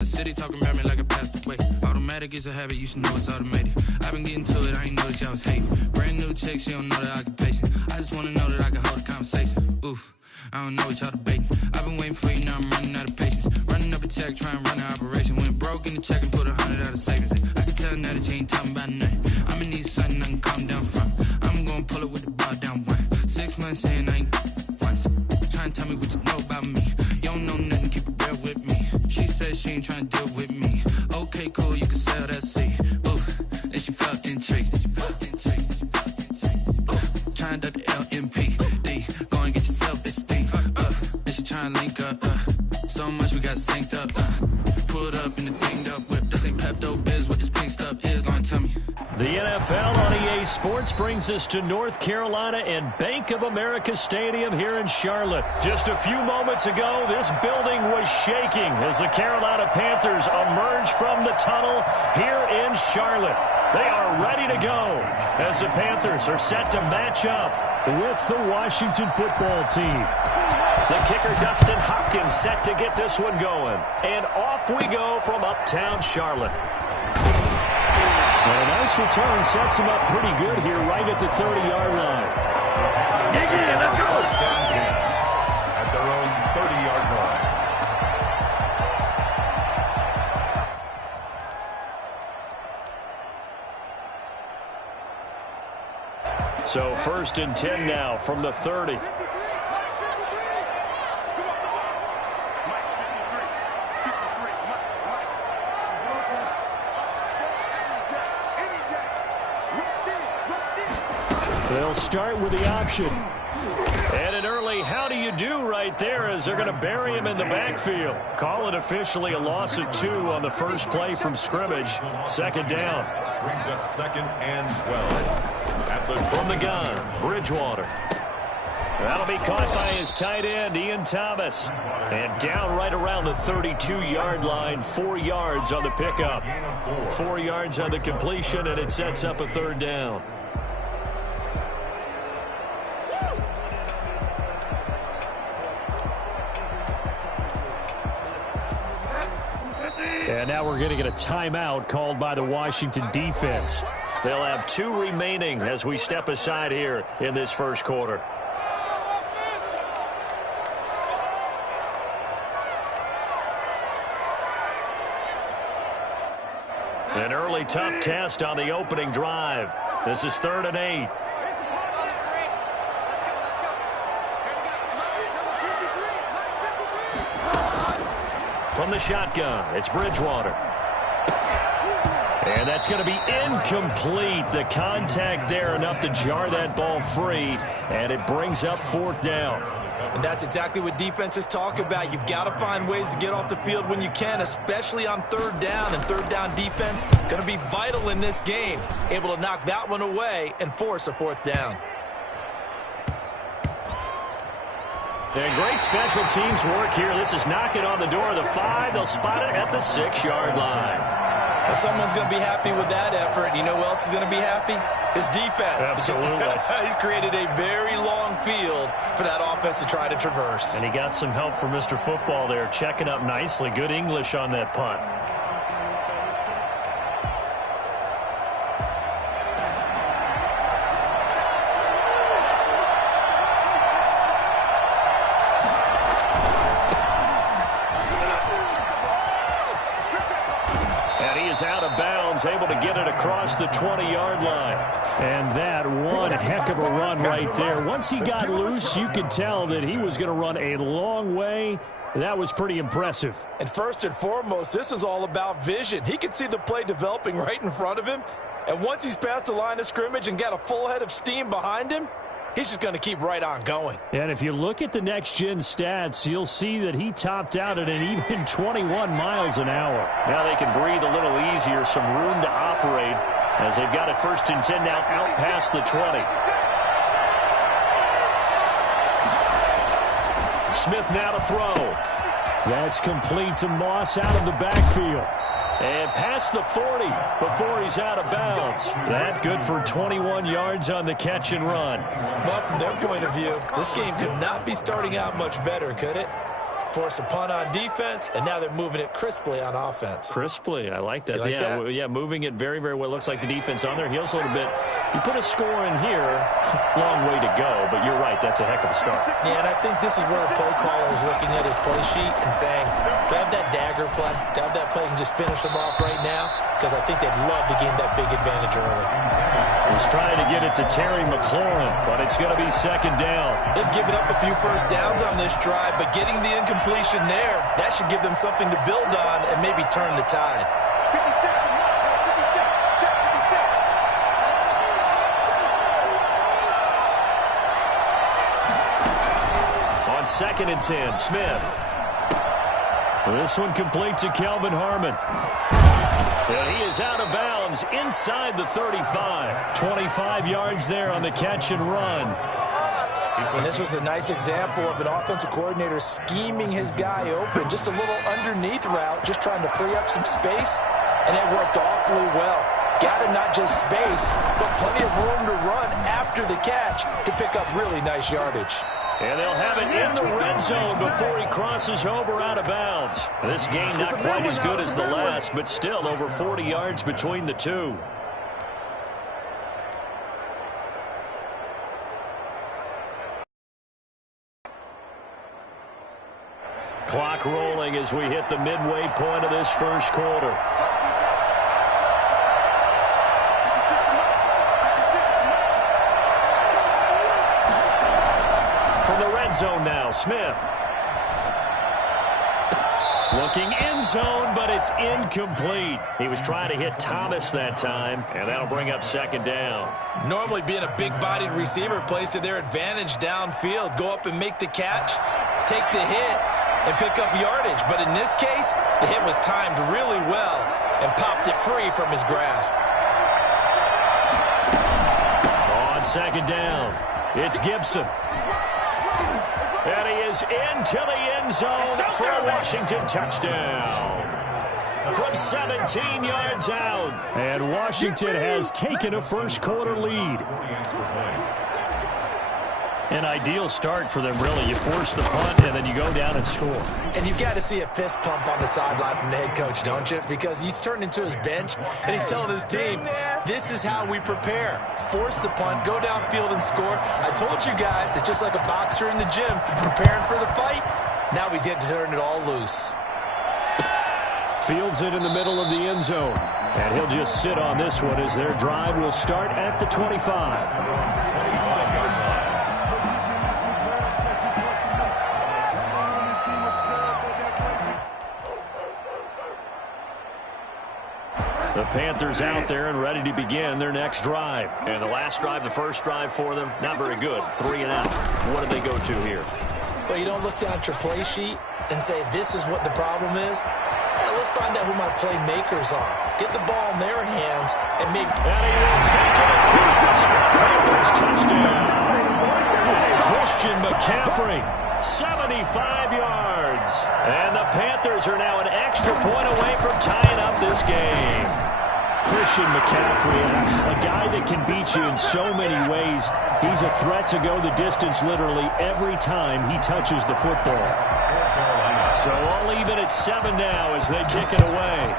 The city talking about me like I passed away. Automatic is a habit, you should know it's automated. I've been getting to it, I ain't noticed y'all was hating. Brand new chick, she don't know the occupation. I just wanna know that I can hold a conversation. Oof, I don't know what y'all debating. I've been waiting for you, now I'm running out of patience. Running up a check, trying to run an operation. Went broke in the check and put 100 out of savings. I can tell now that you ain't talking about nothing. I'ma need something I can calm down from. I'm gonna pull it with the bar down one. 6 months saying I ain't once. Trying to tell me what you know about me. You don't know nothing, keep it real with me. She said she ain't trying to deal with me. Okay, cool, you can sell that seat. Ooh, and she felt intrigued. Trying to the LMPD. Go and get yourself this thing. And she trying to link up. So much we got synced up. Pulled up in the dinged up whip. This ain't Pepto-Biz, what this pink stuff is. Long tell me. The NFL on EA Sports brings us to North Carolina and Bank of America Stadium here in Charlotte. Just a few moments ago, this building was shaking as the Carolina Panthers emerged from the tunnel here in Charlotte. They are ready to go as the Panthers are set to match up with the Washington football team. The kicker, Dustin Hopkins, set to get this one going. And off we go from uptown Charlotte. And a nice return sets him up pretty good here right at the 30-yard line. Let's go. At their own 30-yard line. So 1st and 10 now from the 30. They'll start with the option. And an early how do you do right there as they're going to bury him in the backfield. Call it officially a loss of 2 on the first play from scrimmage. 2nd down. Brings up 2nd and 12. From the gun, Bridgewater. That'll be caught by his tight end, Ian Thomas. And down right around the 32-yard line, 4 yards on the pickup. 4 yards on the completion, and it sets up a 3rd down. And now we're going to get a timeout called by the Washington defense. They'll have 2 remaining as we step aside here in this first quarter. An early tough test on the opening drive. This is 3rd and 8. From the shotgun, it's Bridgewater. And that's going to be incomplete. The contact there enough to jar that ball free, and it brings up 4th down. And that's exactly what defenses talk about. You've got to find ways to get off the field when you can, especially on 3rd down. And 3rd down defense going to be vital in this game. Able to knock that one away and force a 4th down. And great special teams work here. This is knocking on the door of the 5. They'll spot it at the 6-yard line. Well, someone's going to be happy with that effort. You know who else is going to be happy? His defense. Absolutely. He's created a very long field for that offense to try to traverse. And he got some help from Mr. Football there, checking up nicely. Good English on that punt. Out of bounds, able to get it across the 20-yard line. And that one heck of a run right there. Once he got loose, you could tell that he was going to run a long way. That was pretty impressive. And first and foremost, this is all about vision. He can see the play developing right in front of him. And once he's past the line of scrimmage and got a full head of steam behind him, he's just going to keep right on going. And if you look at the next-gen stats, you'll see that he topped out at an even 21 miles an hour. Now they can breathe a little easier, some room to operate as they've got it 1st and 10 now out past the 20. Smith now to throw. That's complete to Moss out of the backfield. And past the 40 before he's out of bounds. That good for 21 yards on the catch and run. Well, from their point of view, this game could not be starting out much better, could it? Force a punt on defense, and now they're moving it crisply on offense. Crisply, I like that. You like that? Yeah, moving it very, very well. Looks like the defense on their heels a little bit. You put a score in here, long way to go, but you're right, that's a heck of a start. Yeah, and I think this is where the play caller is looking at his play sheet and saying, do I have that dagger play? Do I have that play and just finish them off right now? Because I think they'd love to gain that big advantage early. He's trying to get it to Terry McLaurin, but it's going to be second down. They've given up a few first downs on this drive, but getting the incompletion there, that should give them something to build on and maybe turn the tide. On 2nd and 10, Smith. This one complete to Kelvin Harmon. And he is out of bounds inside the 35. 25 yards there on the catch and run. And this was a nice example of an offensive coordinator scheming his guy open. Just a little underneath route, just trying to free up some space, and it worked awfully well. Got him not just space, but plenty of room to run after the catch to pick up really nice yardage. And they'll have it in the red zone before he crosses over out of bounds. This game not quite as good as the last, but still over 40 yards between the two. Clock rolling as we hit the midway point of this first quarter. From the red zone now, Smith. Looking end zone, but it's incomplete. He was trying to hit Thomas that time, and that'll bring up second down. Normally being a big-bodied receiver plays to their advantage downfield. Go up and make the catch, take the hit, and pick up yardage. But in this case, the hit was timed really well and popped it free from his grasp. On second down, it's Gibson. And he is into the end zone for a Washington touchdown. From 17 yards out. And Washington has taken a first quarter lead. An ideal start for them, really. You force the punt, and then you go down and score. And you've got to see a fist pump on the sideline from the head coach, don't you? Because he's turned into his bench, and he's telling his team, this is how we prepare. Force the punt, go downfield and score. I told you guys, it's just like a boxer in the gym, preparing for the fight. Now we get to turn it all loose. Fields it in the middle of the end zone. And he'll just sit on this one as their drive will start at the 25. The Panthers out there and ready to begin their next drive. And the last drive, the first drive for them, not very good. 3 and out. What did they go to here? Well, you don't look down at your play sheet and say, this is what the problem is. Yeah, let's find out who my playmakers are. Get the ball in their hands and make... And he will take it across. Panthers touchdown. Christian McCaffrey, 75 yards. And the Panthers are now an extra point away from tying up this game. Christian McCaffrey, a guy that can beat you in so many ways. He's a threat to go the distance literally every time he touches the football. So all even at 7 now as they kick it away.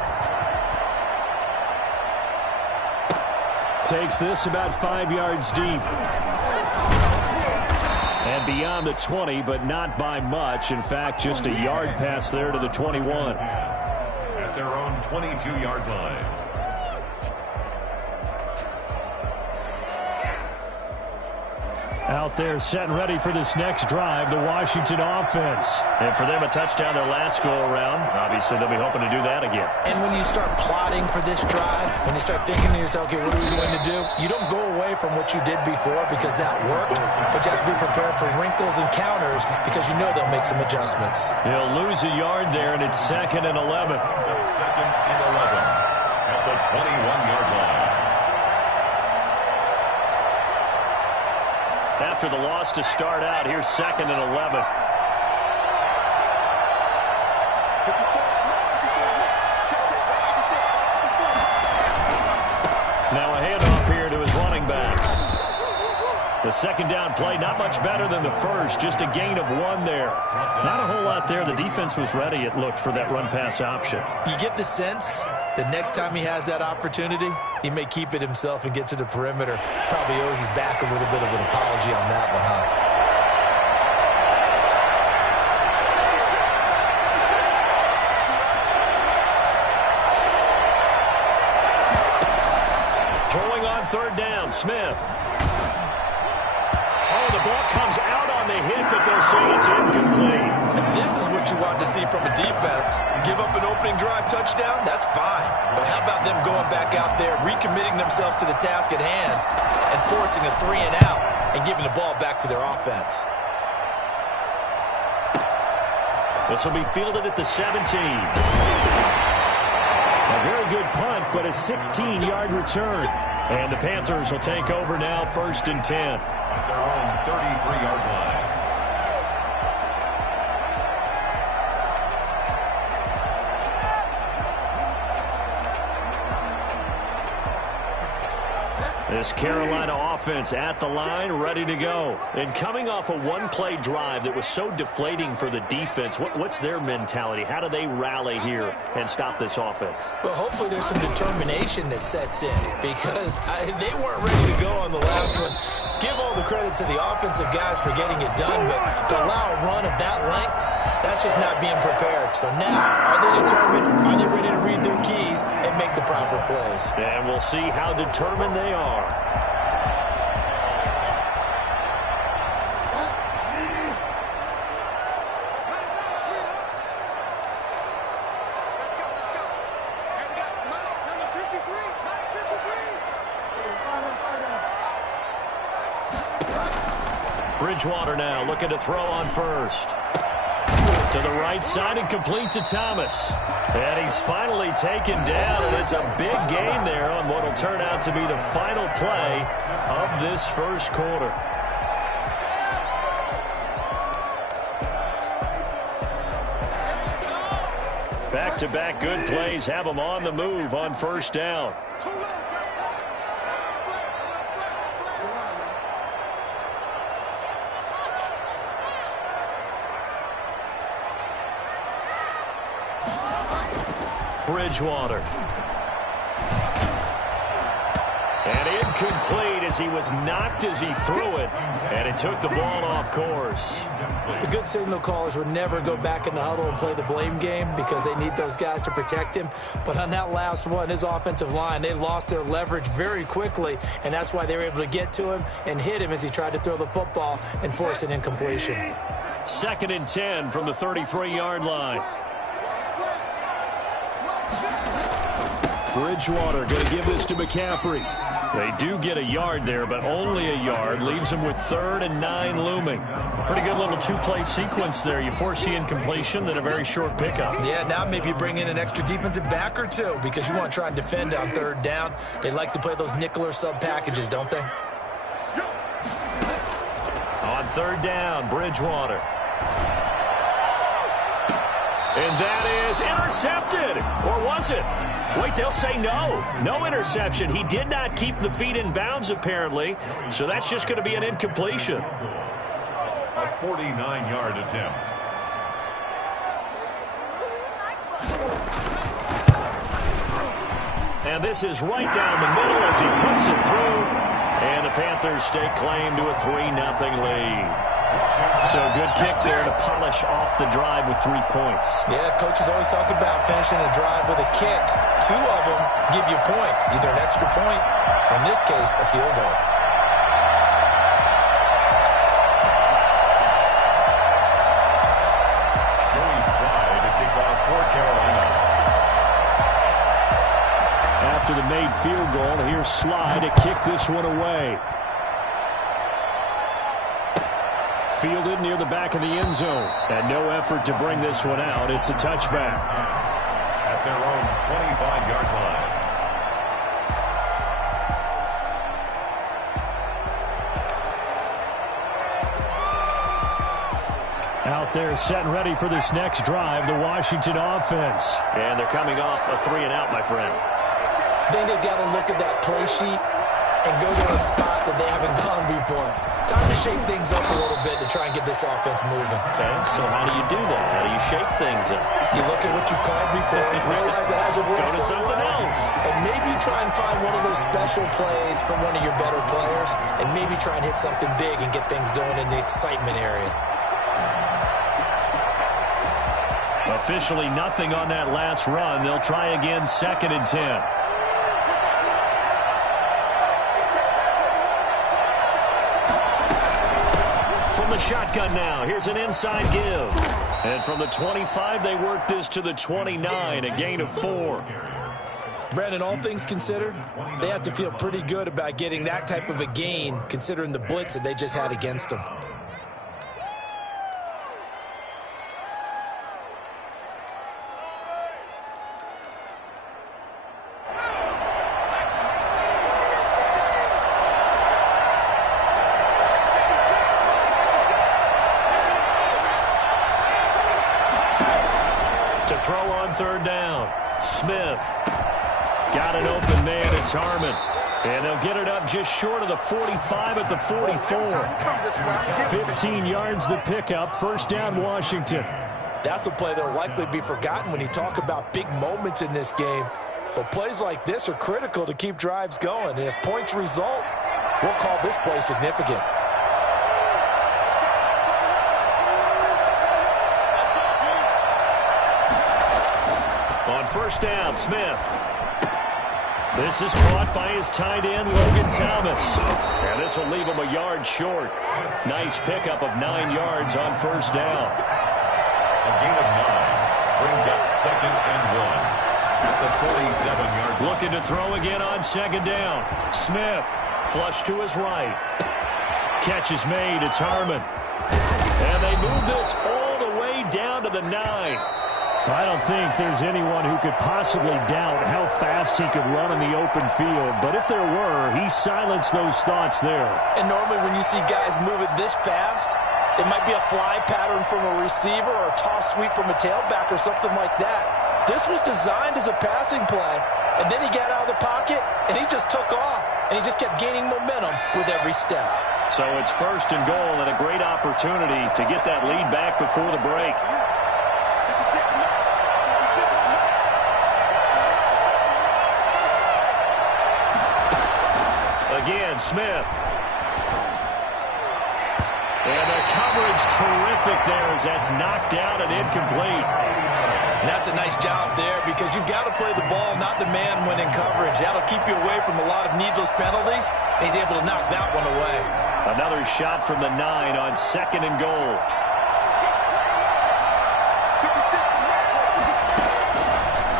Takes this about 5 yards deep. And beyond the 20, but not by much. In fact, just a yard pass there to the 21. At their own 22-yard line. Out there set and ready for this next drive, the Washington offense. And for them, a touchdown their last go-around. Obviously, they'll be hoping to do that again. And when you start plotting for this drive, when you start thinking to yourself, okay, what are we going to do? You don't go away from what you did before because that worked, but you have to be prepared for wrinkles and counters because you know they'll make some adjustments. He'll lose a yard there, and it's 2nd and 11. Second and 11 at the 21-yard line. After the loss to start out, here's 2nd and 11. Now a handoff here to his running back. The second down play, not much better than the first, just a gain of 1 there. Not a whole lot there. The defense was ready, it looked, for that run-pass option. You get the sense that next time he has that opportunity, he may keep it himself and get to the perimeter. Probably owes his back a little bit of an apology on that one, huh? Throwing on third down, Smith. Oh, the ball comes out on the hit, but they'll say it's incomplete. And this is what you want to see from a defense. Give up an opening drive touchdown, that's fine. But how about them going back out there, recommitting themselves to the task at hand, and forcing a 3 and out, and giving the ball back to their offense. This will be fielded at the 17. A very good punt, but a 16-yard return. And the Panthers will take over now, 1st and 10. At their own 33-yard line. This Carolina offense at the line, ready to go. And coming off a one-play drive that was so deflating for the defense, what's their mentality? How do they rally here and stop this offense? Well, hopefully there's some determination that sets in, because they weren't ready to go on the last one. Give all the credit to the offensive guys for getting it done, but to allow a run of that length, that's just not being prepared. So now, are they determined? Are they ready to read their keys and make the proper plays? And we'll see how determined they are. Bridgewater now looking to throw on first. To the right side and complete to Thomas. And he's finally taken down, and it's a big gain there on what will turn out to be the final play of this first quarter. Back-to-back good plays have them on the move on first down. Bridgewater. And incomplete as he was knocked as he threw it, and it took the ball off course. The good signal callers would never go back in the huddle and play the blame game because they need those guys to protect him. But on that last one, his offensive line, they lost their leverage very quickly, and that's why they were able to get to him and hit him as he tried to throw the football and force an incompletion. 2nd and 10 from the 33-yard line. Bridgewater going to give this to McCaffrey. They do get a yard there, but only a yard. Leaves them with 3rd and 9 looming. Pretty good little two-play sequence there. You force the incompletion, then a very short pickup. Yeah, now maybe you bring in an extra defensive back or two because you want to try and defend on 3rd down. They like to play those nickel or sub packages, don't they? On 3rd down, Bridgewater. And that is intercepted. Or was it? Wait, they'll say no. No interception. He did not keep the feet in bounds, apparently. So that's just going to be an incompletion. A 49-yard attempt. And this is right down the middle as he puts it through. And the Panthers stake claim to a 3-0 lead. So good kick there to polish off the drive with 3 points. Yeah, coaches always talk about finishing a drive with a kick. 2 of them give you points, either an extra point, or in this case, a field goal. Joey Slye to kick off for Carolina. After the made field goal, here's Slye to kick this one away. Fielded near the back of the end zone. And no effort to bring this one out. It's a touchback. At their own 25-yard line. Out there set and ready for this next drive, the Washington offense. And they're coming off a 3-and-out, my friend. I think they've got to look at that play sheet and go to a spot that they haven't gone before. Time to shake things up a little bit to try and get this offense moving. Okay, so how do you do that? How do you shake things up? You look at what you called before, realize it hasn't worked Go to something else. and maybe try and find one of those special plays from one of your better players, and maybe try and hit something big and get things going in the excitement area. Officially nothing on that last run. They'll try again, 2nd and 10. From the shotgun now, here's an inside give. And from the 25, they work this to the 29, a gain of 4. Brandon, all things considered, they have to feel pretty good about getting that type of a gain, considering the blitz that they just had against them. Throw on 3rd down. Smith. Got an open man. It's Harmon. And they'll get it up just short of the 45 at the 44. 15 yards the pickup. 1st down, Washington. That's a play that will likely be forgotten when you talk about big moments in this game. But plays like this are critical to keep drives going. And if points result, we'll call this play significant. On 1st down, Smith. This is caught by his tight end, Logan Thomas. And this will leave him a yard short. Nice pickup of 9 yards on 1st down. A gain of 9 brings up 2nd and 1 at the 47-yard line. Looking to throw again on 2nd down. Smith, flush to his right. Catch is made. It's Harmon. And they move this all the way down to the 9. I don't think there's anyone who could possibly doubt how fast he could run in the open field. But if there were, he silenced those thoughts there. And normally when you see guys moving this fast, it might be a fly pattern from a receiver or a toss sweep from a tailback or something like that. This was designed as a passing play, and then he got out of the pocket, and he just took off, and he just kept gaining momentum with every step. So it's 1st and goal and a great opportunity to get that lead back before the break. Again, Smith. And the coverage terrific there as that's knocked out and incomplete. And that's a nice job there because you've got to play the ball, not the man when in coverage. That'll keep you away from a lot of needless penalties, and he's able to knock that one away. Another shot from the 9 on 2nd and goal.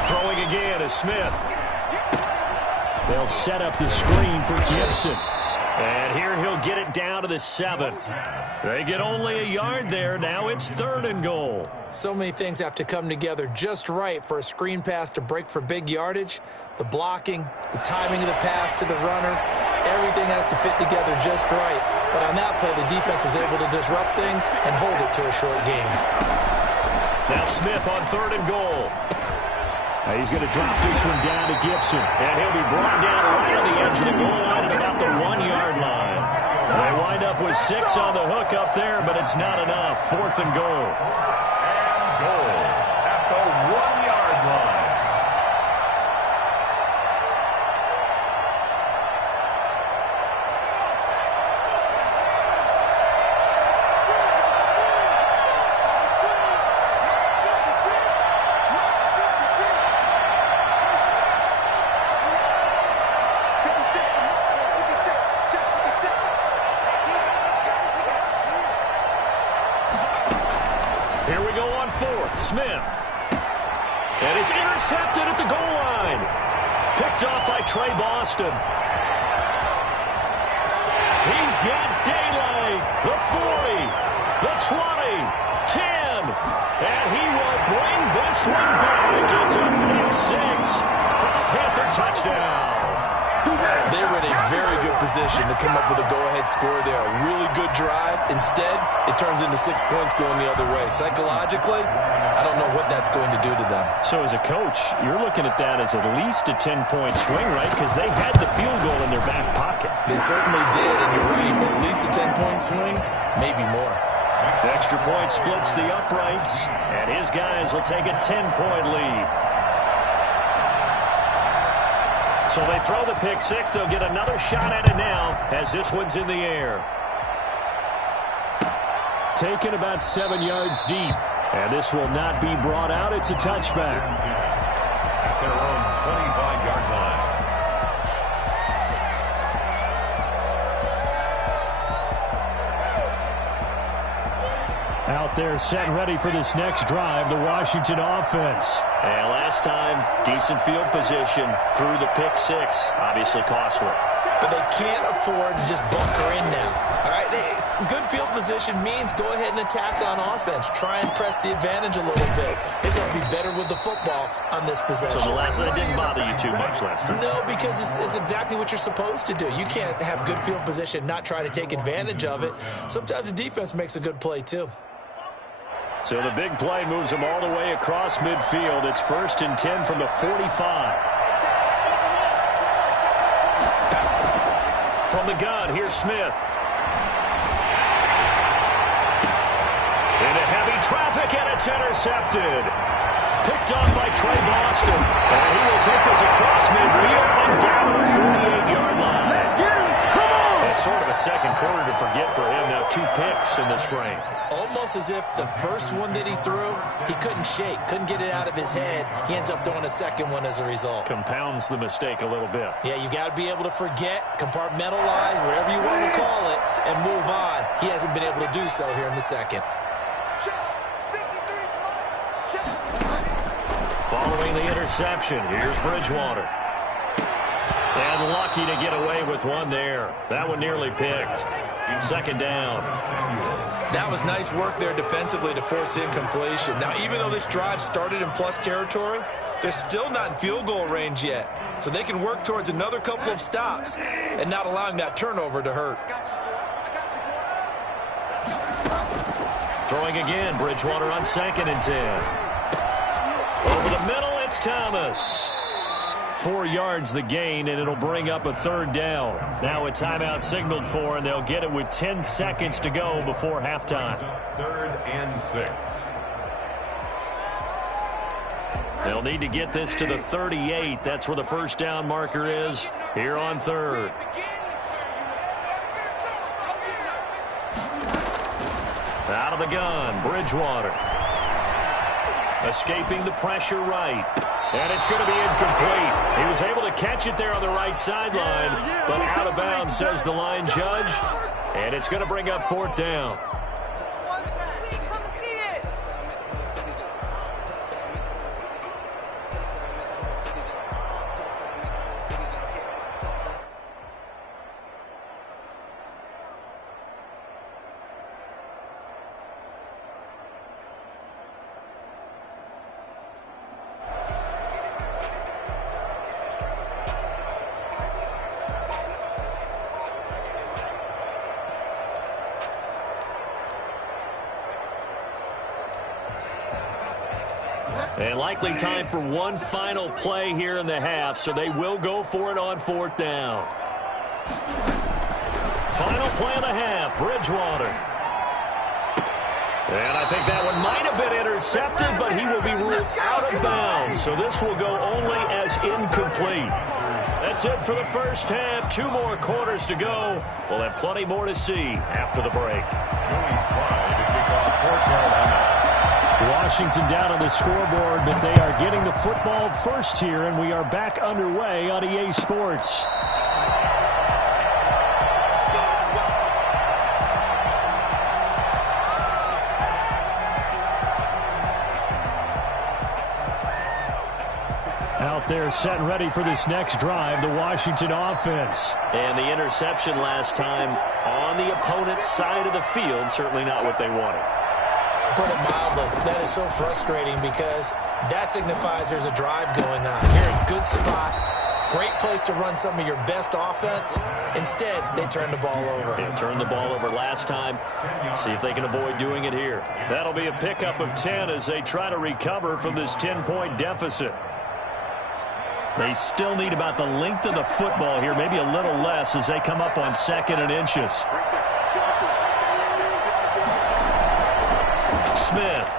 Throwing again is Smith. They'll set up the screen for Gibson. And here he'll get it down to the 7. They get only a yard there. Now it's 3rd and goal. So many things have to come together just right for a screen pass to break for big yardage. The blocking, the timing of the pass to the runner, everything has to fit together just right. But on that play, the defense was able to disrupt things and hold it to a short gain. Now Smith on 3rd and goal. He's going to drop this one down to Gibson. And he'll be brought down right on the edge of the goal line at about the 1-yard line. They wind up with 6 on the hook up there, but it's not enough. 4th and goal. And goal at the 1-yard line. Here we go on 4th. Smith. And it's intercepted at the goal line. Picked off by Trey Boston. He's got daylight. The 40, the 20, 10. And he will bring this one back. It's a pick 6 for the Panther touchdown. They were in a very good position. The come up with a go-ahead score there. A really good drive. Instead, it turns into 6 points going the other way. Psychologically, I don't know what that's going to do to them. So as a coach, you're looking at that as at least a 10-point swing, right? Because they had the field goal in their back pocket. They certainly did, and you're right. At least a 10-point swing, maybe more. The extra point splits the uprights, and his guys will take a 10-point lead. So they throw the pick six. They'll get another shot at it now as this one's in the air. Taken about 7 yards deep. And this will not be brought out. It's a touchback. At their own 25-yard line. Out there set and ready for this next drive, the Washington offense. And last time, decent field position through the pick six. Obviously costly. But they can't afford to just bunker in now. All right, good field position means go ahead and attack on offense. Try and press the advantage a little bit. They just have to be better with the football on this possession. So the last one didn't bother you too much last time? No, because it's exactly what you're supposed to do. You can't have good field position, not try to take advantage of it. Sometimes the defense makes a good play, too. So the big play moves them all the way across midfield. It's 1st and 10 from the 45. From the gun, here's Smith. Into heavy traffic, and it's intercepted. Picked off by Trey Boston. And he will take this across midfield and down to the 48-yard line. It's sort of a second quarter to forget for him. Now 2 picks in this frame. Almost as if the first one that he threw, he couldn't shake, couldn't get it out of his head. He ends up throwing a second one as a result. Compounds the mistake a little bit. Yeah, you got to be able to forget, compartmentalize, whatever you want to call it, and move on. He hasn't been able to do so here in the second. Following the interception, here's Bridgewater. And lucky to get away with one there. That one nearly picked. Second down. That was nice work there defensively to force incompletion. Now, even though this drive started in plus territory, they're still not in field goal range yet. So they can work towards another couple of stops and not allowing that turnover to hurt. Throwing again, Bridgewater on 2nd and 10. Over the middle, it's Thomas. 4 yards the gain, and it'll bring up a 3rd down. Now a timeout signaled for, and they'll get it with 10 seconds to go before halftime. 3rd and 6. They'll need to get this to the 38. That's where the first down marker is here on 3rd. Out of the gun, Bridgewater. Escaping the pressure right. And it's going to be incomplete. He was able to catch it there on the right sideline, but out of bounds, says the line judge. And it's going to bring up 4th down. And likely time for one final play here in the half, so they will go for it on 4th down. Final play of the half, Bridgewater. And I think that one might have been intercepted, but he will be ruled out of bounds. So this will go only as incomplete. That's it for the first half. 2 more quarters to go. We'll have plenty more to see after the break. Joey Slye to kick off for Carolina. Washington down on the scoreboard, but they are getting the football first here, and we are back underway on EA Sports. Out there set and ready for this next drive, the Washington offense. And the interception last time on the opponent's side of the field, certainly not what they wanted. Put it mildly, that is so frustrating because that signifies there's a drive going on. You're in a good spot. Great place to run some of your best offense. Instead, they turn the ball over. They turned the ball over last time. See if they can avoid doing it here. That'll be a pickup of 10 as they try to recover from this 10-point deficit. They still need about the length of the football here, maybe a little less as they come up on 2nd and inches. Smith.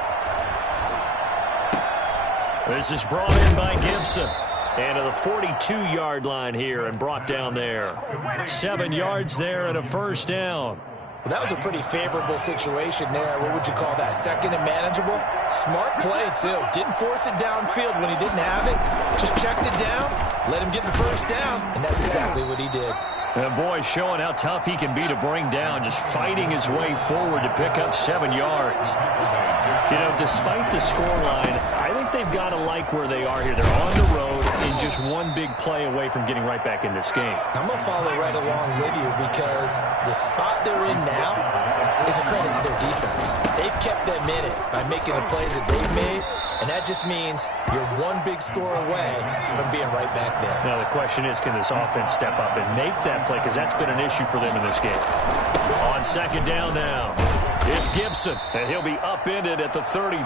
This is brought in by Gibson. And to the 42-yard line here and brought down there. 7 yards there and a first down. Well, that was a pretty favorable situation there. What would you call that? 2nd and manageable? Smart play, too. Didn't force it downfield when he didn't have it. Just checked it down, let him get the first down, and that's exactly what he did. And boy, showing how tough he can be to bring down, just fighting his way forward to pick up 7 yards. You know, despite the scoreline, I think they've got to like where they are here. They're on the road and just one big play away from getting right back in this game. I'm going to follow right along with you because the spot they're in now is a credit to their defense. They've kept them in it by making the plays that they've made, and that just means you're one big score away from being right back there. Now, the question is, can this offense step up and make that play? Because that's been an issue for them in this game. On 2nd down now, it's Gibson, and he'll be upended at the 33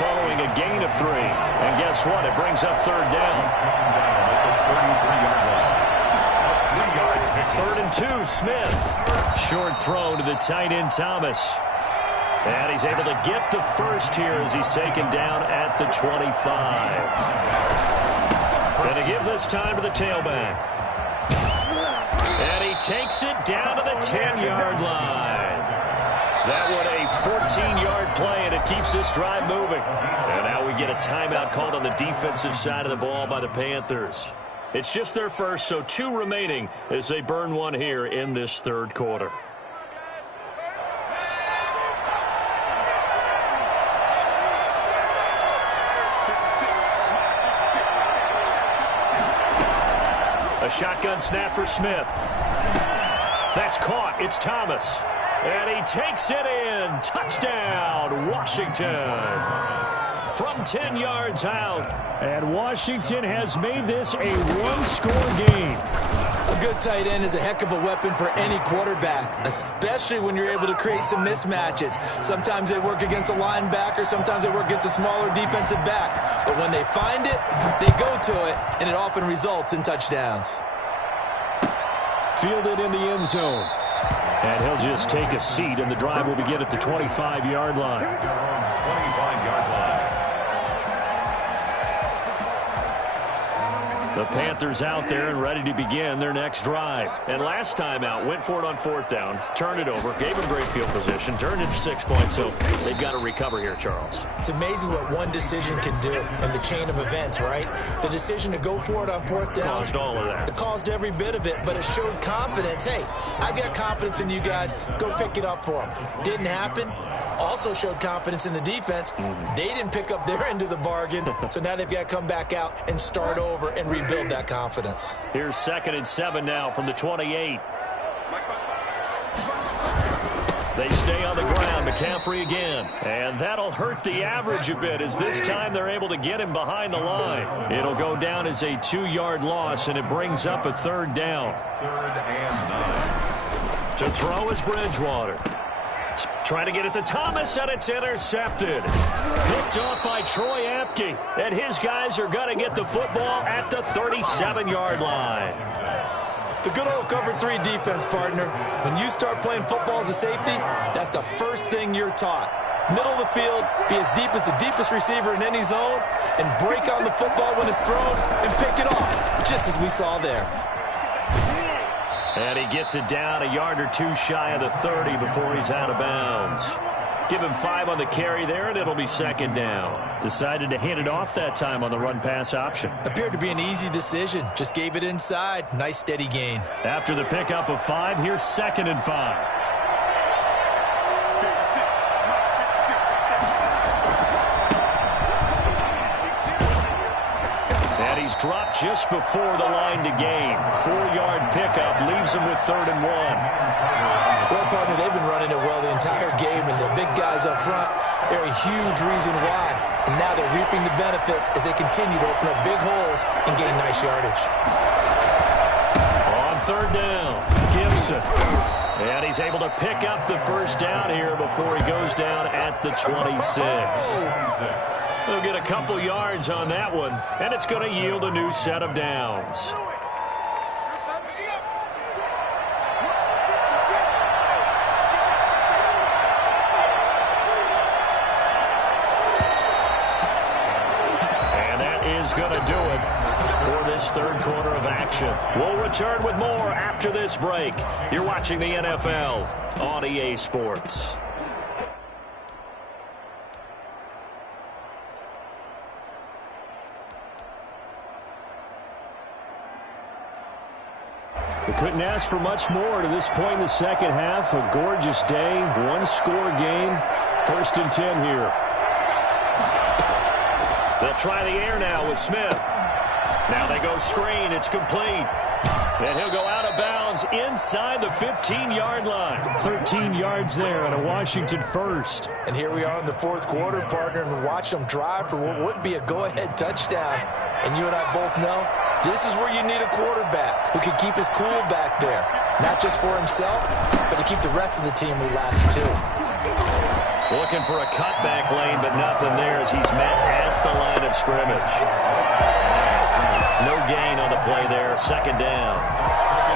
following a gain of 3. And guess what? It brings up 3rd down. 3rd and 2, Smith. Short throw to the tight end, Thomas. And he's able to get the first here as he's taken down at the 25. And to give this time to the tailback. And he takes it down to the 10-yard line. That one a 14-yard play, and it keeps this drive moving. And now we get a timeout called on the defensive side of the ball by the Panthers. It's just their first, so 2 remaining as they burn one here in this 3rd quarter. A shotgun snap for Smith. That's caught. It's Thomas. And he takes it in. Touchdown, Washington. From 10 yards out. And Washington has made this a one-score game. A good tight end is a heck of a weapon for any quarterback, especially when you're able to create some mismatches. Sometimes they work against a linebacker, sometimes they work against a smaller defensive back. But when they find it, they go to it, and it often results in touchdowns. Fielded in the end zone. And he'll just take a seat, and the drive will begin at the 25-yard line. 25-yard line. The Panthers out there and ready to begin their next drive. And last time out, went for it on 4th down, turned it over, gave them great field position, turned it to 6 points, so they've got to recover here, Charles. It's amazing what one decision can do in the chain of events, right? The decision to go for it on 4th down. Caused all of that. It caused every bit of it, but it showed confidence. Hey, I've got confidence in you guys. Go pick it up for them. Didn't happen. Also showed confidence in the defense. They didn't pick up their end of the bargain, so now they've got to come back out and start over and rebuild that confidence. Here's 2nd and 7 now from the 28. They stay on the ground. McCaffrey again. And that'll hurt the average a bit as this time they're able to get him behind the line. It'll go down as a 2-yard loss, and it brings up a 3rd down. 3rd and 9. To throw is Bridgewater. Trying to get it to Thomas, and it's intercepted. Picked off by Troy Apke. And his guys are going to get the football at the 37-yard line. The good old cover 3 defense, partner. When you start playing football as a safety, that's the first thing you're taught. Middle of the field, be as deep as the deepest receiver in any zone, and break on the football when it's thrown and pick it off, just as we saw there. And he gets it down a yard or 2 shy of the 30 before he's out of bounds. Give him 5 on the carry there, and it'll be 2nd down. Decided to hand it off that time on the run-pass option. Appeared to be an easy decision. Just gave it inside. Nice, steady gain. After the pickup of 5, here's 2nd and 5. And he's dropped just before the line to gain. 4-yard pickup leaves him with 3rd and 1. Well, partner, they've been running it well the entire game, and the big guys up front, they're a huge reason why. and now they're reaping the benefits as they continue to open up big holes and gain nice yardage. On third down, Gibson. And he's able to pick up the first down here before he goes down at the 26. He'll get a couple yards on that one, and it's going to yield a new set of downs. And that is going to do it for this third quarter of action. We'll return with more after this break. You're watching the NFL on EA Sports. We couldn't ask for much more to this point in the second half. A gorgeous day, one-score game. 1st and 10 here. They'll try the air now with Smith. Now they go screen. It's complete. And he'll go out of bounds inside the 15-yard line. 13 yards there and a Washington first. And here we are in the fourth quarter, partner, and watch them drive for what would be a go-ahead touchdown. And you and I both know this is where you need a quarterback who can keep his cool back there. Not just for himself, but to keep the rest of the team relaxed too. Looking for a cutback lane, but nothing there as he's met at the line of scrimmage. No gain on the play there. Second down.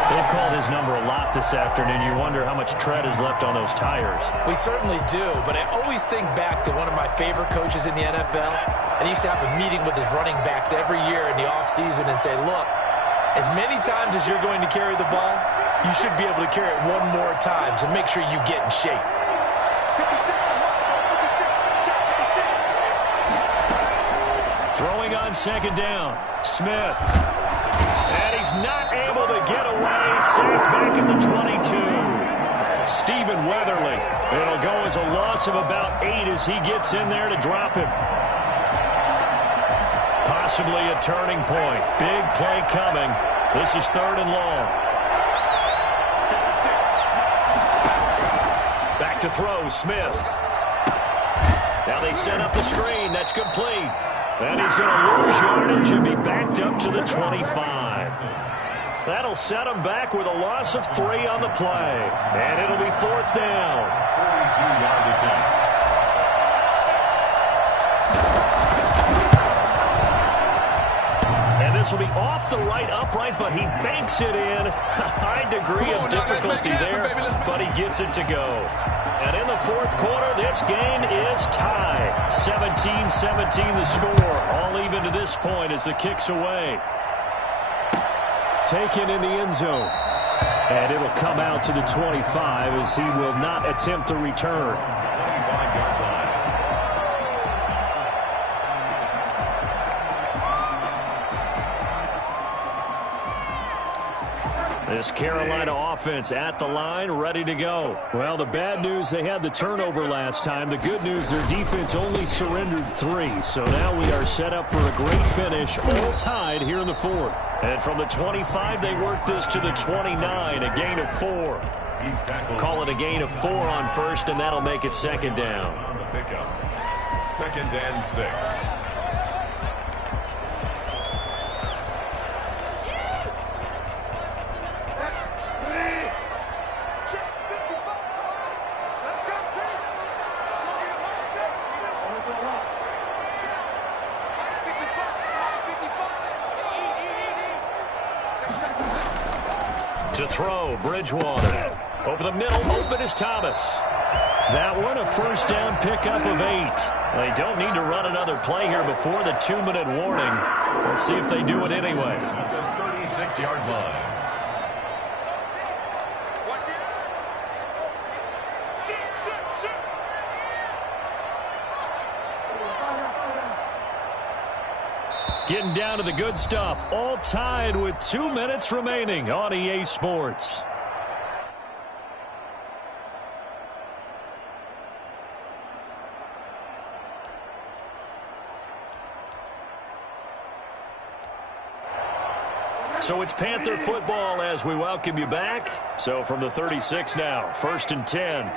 They've called his number a lot this afternoon. You wonder how much tread is left on those tires. We certainly do, but I always think back to one of my favorite coaches in the NFL. And he used to have a meeting with his running backs every year in the offseason and say, look, as many times as you're going to carry the ball, you should be able to carry it one more time, so make sure you get in shape. Throwing on second down, Smith. And he's not able to get away. Saints back at the 22. Stephen Weatherly. It'll go as a loss of about 8 as he gets in there to drop him. Possibly a turning point. Big play coming. This is 3rd and long. Back to throw, Smith. Now they set up the screen. That's complete. And he's going to lose yardage and be backed up to the 25. That'll set him back with a loss of 3 on the play. And it'll be 4th down. 42-yard attempt. This will be off the right upright, but he banks it in. A high degree of difficulty there, but he gets it to go. And in the fourth quarter, this game is tied. 17-17 the score. All even to this point as the kick's away. Taken in the end zone. And it'll come out to the 25 as he will not attempt to return. 25-yard line. This Carolina offense at the line, ready to go. Well, the bad news, they had the turnover last time. The good news, their defense only surrendered 3. So now we are set up for a great finish, all tied here in the fourth. And from the 25, they work this to the 29, a gain of 4. Call it a gain of 4 on first, and that'll make it 2nd down. On the pickup. 2nd and 6. To throw, Bridgewater. Over the middle, open is Thomas. That one, a first down pickup of 8. They don't need to run another play here before the 2-minute warning. Let's see if they do it anyway. That's a 36-yard line. Getting down to the good stuff. All tied with 2 minutes remaining on EA Sports. So it's Panther football as we welcome you back. So from the 36 now, 1st and 10.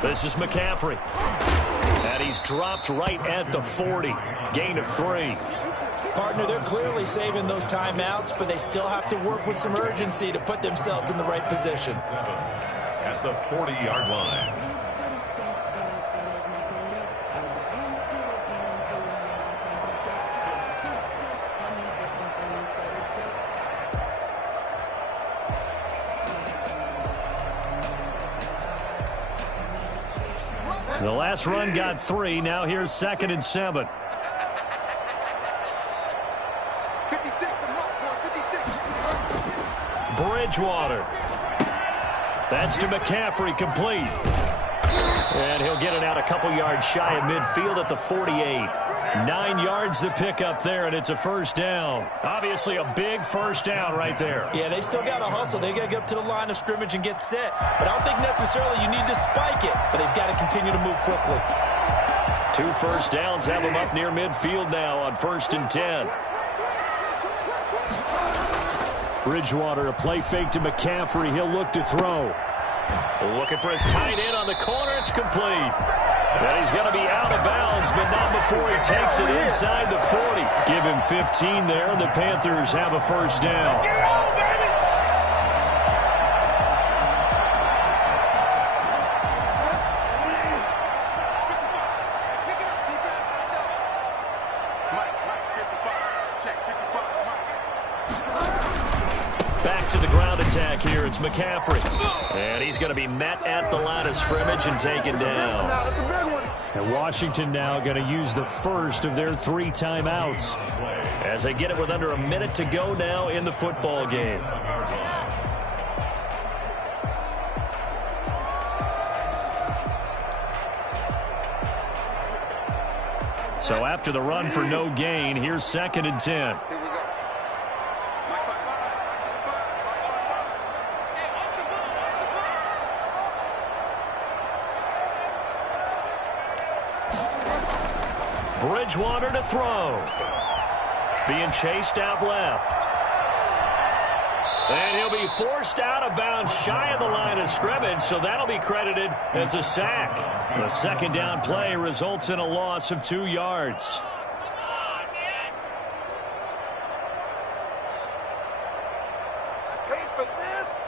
This is McCaffrey. And he's dropped right at the 40. Gain of 3. Partner, they're clearly saving those timeouts, but they still have to work with some urgency to put themselves in the right position. At the 40-yard line. The last run got 3. Now here's 2nd and 7. Bridgewater. That's to McCaffrey, complete. And he'll get it out a couple yards shy of midfield at the 48. 9 yards to pick up there, and it's a first down. Obviously a big first down right there. Yeah, they still got to hustle. They got to get up to the line of scrimmage and get set. But I don't think necessarily you need to spike it, but they've got to continue to move quickly. 2 first downs have them up near midfield now on 1st and 10. Bridgewater, a play fake to McCaffrey. He'll look to throw. Looking for his tight end on the corner. It's complete. And he's going to be out of bounds, but not before he takes it inside the 40. Give him 15 there, and the Panthers have a first down. Back to the ground attack here. It's McCaffrey. And he's going to be met at the line of scrimmage and taken down. And Washington now going to use the first of their 3 timeouts. As they get it with under a minute to go now in the football game. So after the run for no gain, here's 2nd and 10. Bridgewater to throw. Being chased out left. And he'll be forced out of bounds shy of the line of scrimmage, so that'll be credited as a sack. The 2nd down play results in a loss of 2 yards. Paid for this.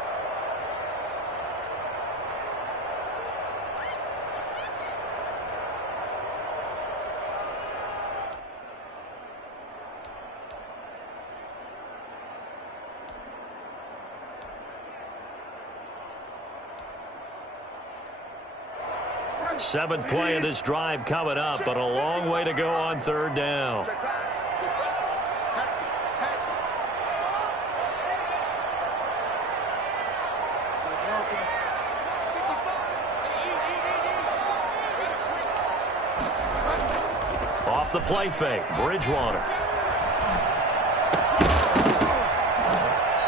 Seventh play of this drive coming up, but a long way to go on 3rd down. Off the play fake, Bridgewater.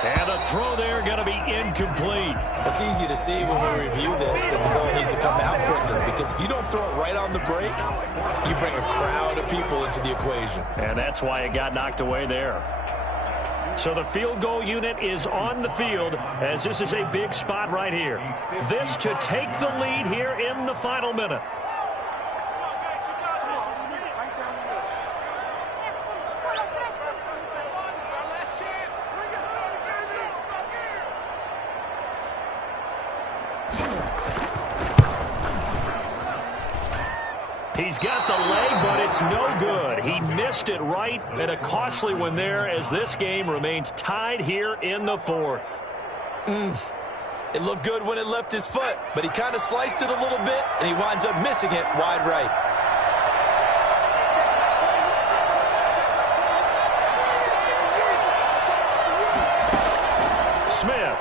And a throw there going to be incomplete. It's easy to see when we review this that the ball needs to come out quicker, because if you don't throw it right on the break, you bring a crowd of people into the equation. And that's why it got knocked away there. So the field goal unit is on the field, as this is a big spot right here. This to take the lead here in the final minute. He's got the leg, but it's no good. He missed it right, and a costly one there as this game remains tied here in the 4th. It looked good when it left his foot, but he kind of sliced it a little bit, and he winds up missing it wide right. Smith.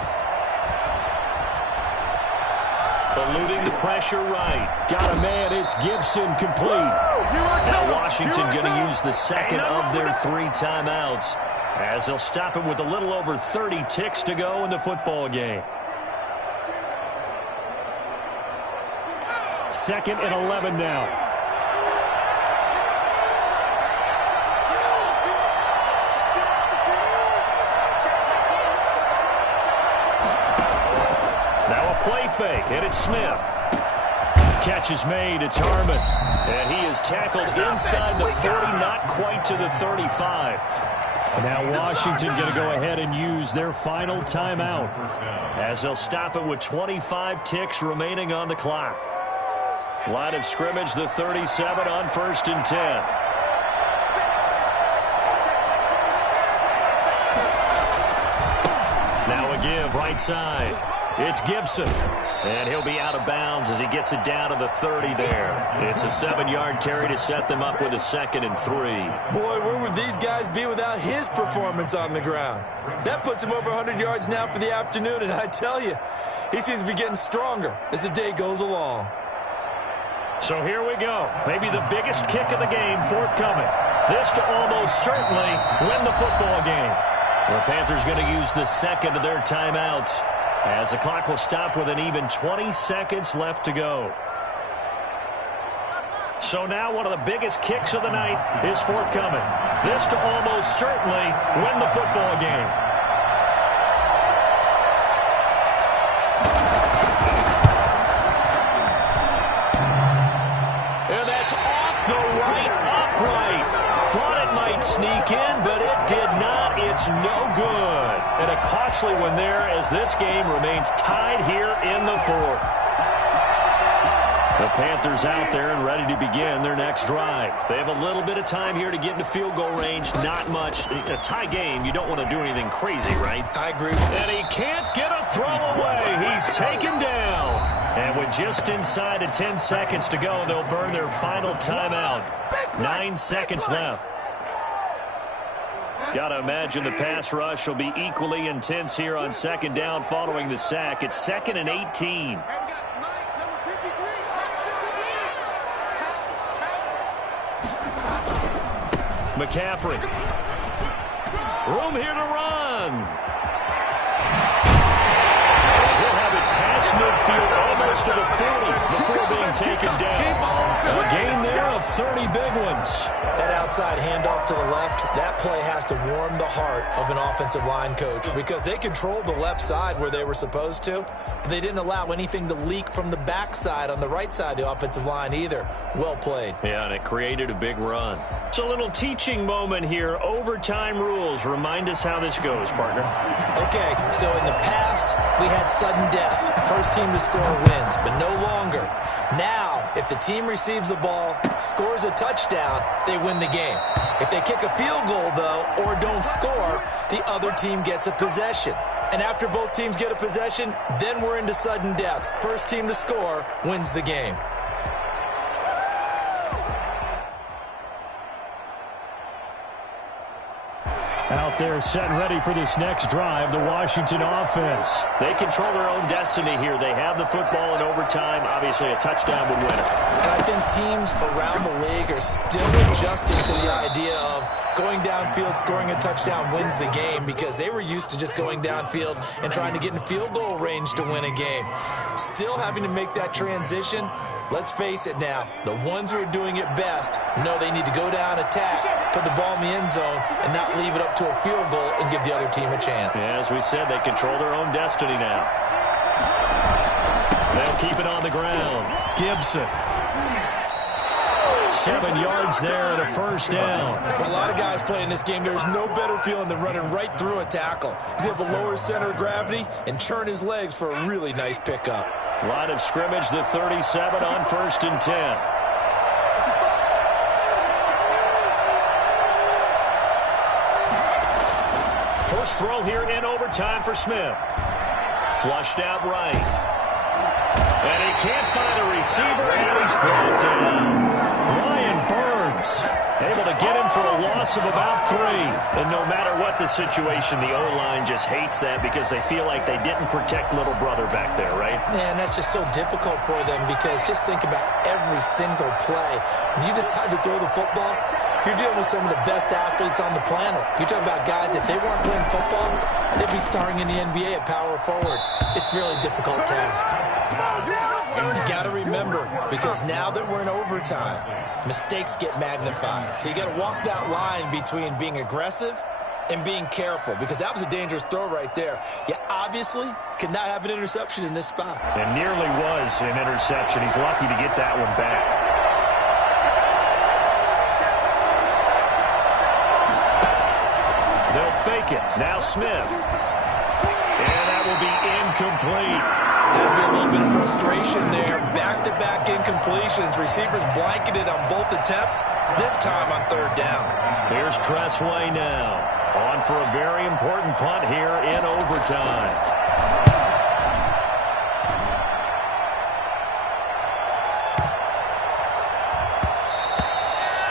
Eluding the pressure right. Got a man, it's Gibson, complete. Now Washington going to use the 2nd of their 3 timeouts, as they'll stop it with a little over 30 ticks to go in the football game. 2nd and 11 now. Now a play fake, and it's Smith. Catch is made. It's Harmon. And he is tackled inside the 40, not quite to the 35. Now Washington going to go ahead and use their final timeout as they'll stop it with 25 ticks remaining on the clock. Line of scrimmage, the 37 on 1st and 10. Now a give right side. It's Gibson. And he'll be out of bounds as he gets it down to the 30 there. It's a 7-yard carry to set them up with a 2nd and 3. Boy, where would these guys be without his performance on the ground? That puts him over 100 yards now for the afternoon, and I tell you, he seems to be getting stronger as the day goes along. So here we go. Maybe the biggest kick of the game forthcoming. This to almost certainly win the football game. The Panthers going to use the second of their timeouts as the clock will stop with an even 20 seconds left to go. So now one of the biggest kicks of the night is forthcoming. This to almost certainly win the football game. And that's off the right upright. Thought it might sneak in, but it did not. It's no good. And a costly one there as this game remains tied here in the 4th. The Panthers out there and ready to begin their next drive. They have a little bit of time here to get into field goal range. Not much. A tie game, you don't want to do anything crazy, right? I agree. And he can't get a throw away. He's taken down. And with just inside of 10 seconds to go, they'll burn their final timeout. 9 seconds left. Got to imagine the pass rush will be equally intense here on 2nd down following the sack. It's 2nd and 18. McCaffrey. Room here to run. He'll have it past midfield almost to the 40 before being taken down. A gain there of 30 big ones. That outside handoff to the left, that play has to warm the heart of an offensive line coach because they controlled the left side where they were supposed to, but they didn't allow anything to leak from the backside on the right side of the offensive line either. Well played. Yeah, and it created a big run. It's a little teaching moment here. Overtime rules. Remind us how this goes, partner. Okay, so in the past, we had sudden death. First team to score wins, but no longer. Now, if the team receives the ball, scores a touchdown, they win the game. If they kick a field goal, though, or don't score, the other team gets a possession. And after both teams get a possession, then we're into sudden death. First team to score wins the game. Out there set and ready for this next drive, the Washington offense. They control their own destiny here. They have the football in overtime. Obviously, a touchdown would win it. And I think teams around the league are still adjusting to the idea of going downfield, scoring a touchdown wins the game because they were used to just going downfield and trying to get in field goal range to win a game. Still having to make that transition. Let's face it now, the ones who are doing it best know they need to go down, attack, put the ball in the end zone, and not leave it up to a field goal and give the other team a chance. Yeah, as we said, they control their own destiny now. They'll keep it on the ground. Gibson. 7 yards there and a first down. For a lot of guys playing this game, there's no better feeling than running right through a tackle. He's able to lower his center of gravity and churn his legs for a really nice pickup. Line of scrimmage, the 37 on 1st and 10. First throw here in overtime for Smith. Flushed out right. And he can't find a receiver, and he's brought down. Brian Burns able to get him for a loss of about 3. And no matter what the situation, the O-line just hates that because they feel like they didn't protect little brother back there, right? Man, that's just so difficult for them because just think about every single play. When you decide to throw the football, you're dealing with some of the best athletes on the planet. You're talking about guys, if they weren't playing football, they'd be starring in the NBA at power forward. It's a really difficult task. You got to remember, because now that we're in overtime, mistakes get magnified. So you got to walk that line between being aggressive and being careful, because that was a dangerous throw right there. You obviously could not have an interception in this spot. And nearly was an interception. He's lucky to get that one back. They'll fake it. Now Smith. And that will be incomplete. There's been a little bit of frustration there. Back-to-back incompletions. Receivers blanketed on both attempts, this time on third down. Here's Tressway now. On for a very important punt here in overtime.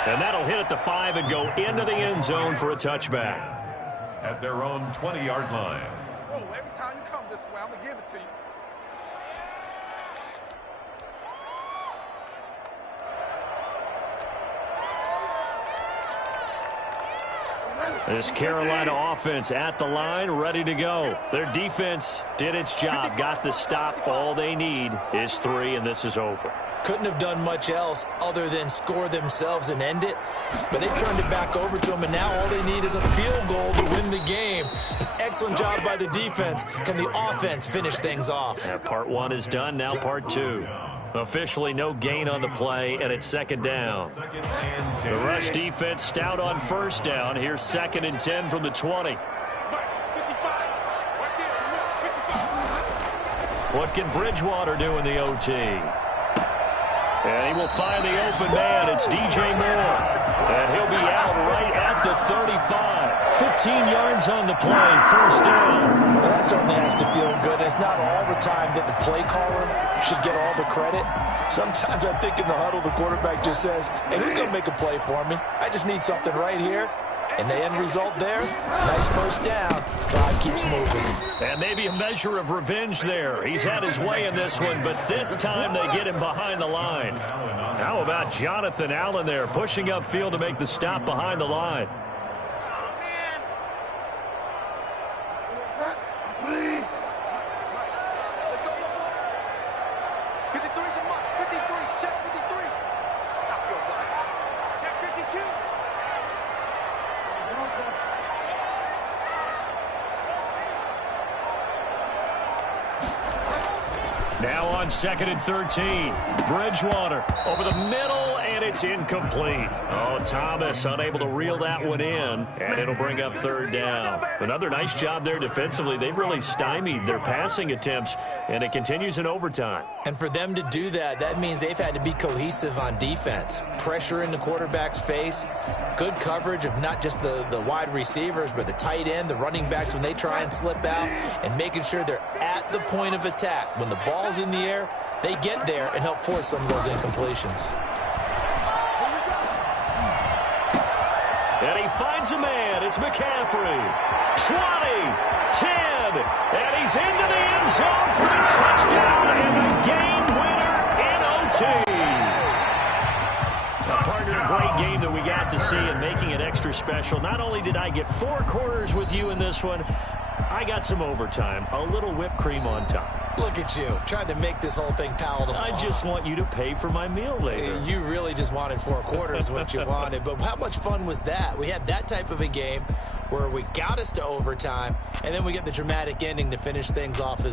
And that'll hit at the 5 and go into the end zone for a touchback. At their own 20-yard line. Oh, every time you come this way, I'm going to give it to you. This Carolina offense at the line, ready to go. Their defense did its job, got the stop. All they need is 3, and this is over. Couldn't have done much else other than score themselves and end it. But they turned it back over to them, and now all they need is a field goal to win the game. An excellent job by the defense. Can the offense finish things off? Yeah, part 1 is done, now part 2. Officially no gain on the play, and it's second down. The rush defense stout on first down. Here's 2nd and 10 from the 20. What can Bridgewater do in the OT? And he will find the open man. It's DJ Moore. And he'll be out right at the 35. 15 yards on the play, first down. Well, that certainly has to feel good. It's not all the time that the play caller should get all the credit. Sometimes I think in the huddle, the quarterback just says, hey, who's going to make a play for me? I just need something right here. And the end result there, nice first down. Drive keeps moving. And maybe a measure of revenge there. He's had his way in this one, but this time they get him behind the line. How about Jonathan Allen there, pushing upfield to make the stop behind the line? Now on 2nd and 13. Bridgewater over the middle, and it's incomplete. Oh, Thomas unable to reel that one in, and it'll bring up third down. Another nice job there defensively. They've really stymied their passing attempts, and it continues in overtime. And for them to do that, that means they've had to be cohesive on defense. Pressure in the quarterback's face, good coverage of not just the wide receivers, but the tight end, the running backs when they try and slip out, and making sure they're at the point of attack. When the ball's in the air, they get there and help force some of those incompletions. And he finds a man. It's McCaffrey. 20, 10, and he's into the end zone for the touchdown and the game winner in OT. Partner, a great game that we got to see and making it extra special. Not only did I get 4 quarters with you in this one, I got some overtime, a little whipped cream on top. Look at you, trying to make this whole thing palatable. I just want you to pay for my meal later. You really just wanted 4 quarters, what you wanted. But how much fun was that? We had that type of a game where we got us to overtime, and then we get the dramatic ending to finish things off as